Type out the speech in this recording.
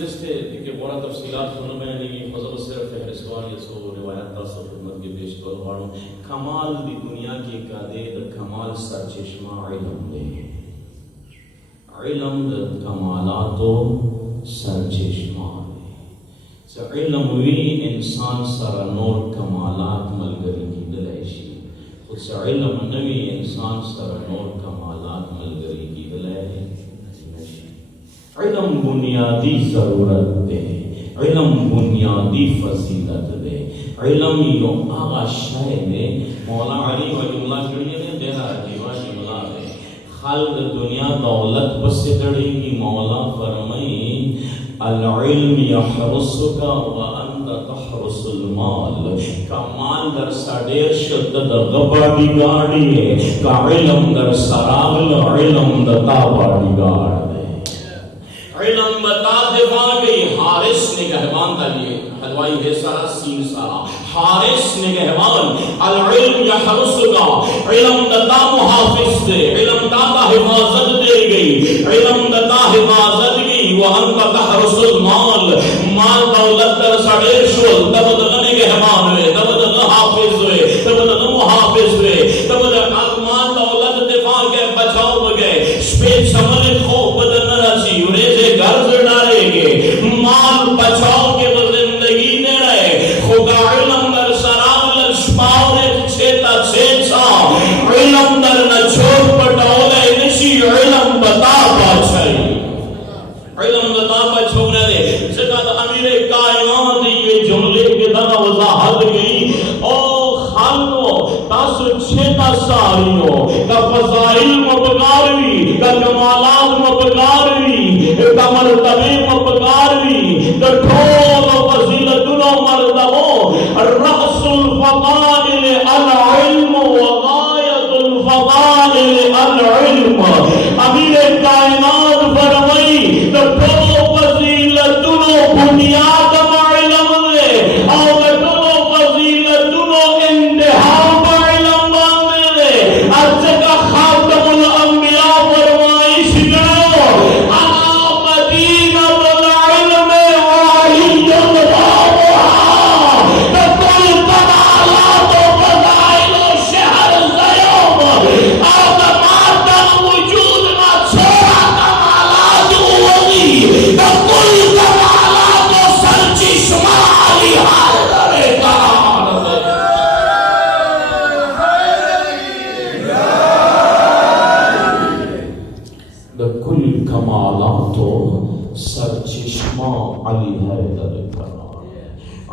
مجلس تھے کہ بڑا تفصیلات سنو میں نہیں مذہب صرف فہرستوار یا سو روایات دا سو خدمت کے پیش کرو باروں کمال دی دنیا کی کا دے کمال سر چشمہ علم دے علم کمالاتو سر چشمہ دے علم وی انسان سر نور کمالات ملگری کی دلائشی خود سے علم نوی انسان سر نور کمالات ملگری کی دلائشی علم بنیادی ضرورت دے علم بنیادی فضیلت دے علم یو آغا شاہ دے مولا علی ولی اللہ کریے نے دینا عجیبہ جملہ دے خلق دنیا دولت بسکڑے کی مولا فرمائی العلم یحرسک وانت تحرس المال کا مال در ساڑیر شدد غباڑی گاڑی ہے کا علم در سراغل علم دتا باڑی گاڑ علم بتا دفاع گئی حارس نگہبان دلیے حلوائی ہے سارا سین سارا حارس نگہبان العلم یحرسکا علم دتا محافظ دے علم دتا حفاظت دے گئی علم دتا حفاظت گئی وانت تحرس المال مال دولت در سڑیر شل تبدل نگہبان ہوئے تبدل حافظ ہوئے تبدل محافظ ہوئے تبدل مال دولت دفاع کے بچاؤ بگئے شپیت شمل خوب بدن رسی ریزے گرز ڈارے گے مال بچاؤ کے وہ زندگی دے رہے خدا علم در سراب لشپاؤ نے چھیتا چھیچا علم در نچوٹ پٹاؤ لے نشی علم بتا پاچھائی علم بتا پاچھونے دے زکاة امیر کائنات یہ جملے کے دنہ وضاحت گئی او خالو تاسو چھیتا ساریو کا فضائل مبگاروی کا کمالات مبگاروی کا مرتبے مبگاروی کا ٹھول و فضیلتنا مرتبو رأس الفضائل العلم وغایت الفضائل العلم امیر کائنات فرمائی کا ٹھول و فضیلتنا بنیاد علم دے اور ٹھول و فضیلتنا انتہا کمالاتو سر چشمہ علی حیدر کرم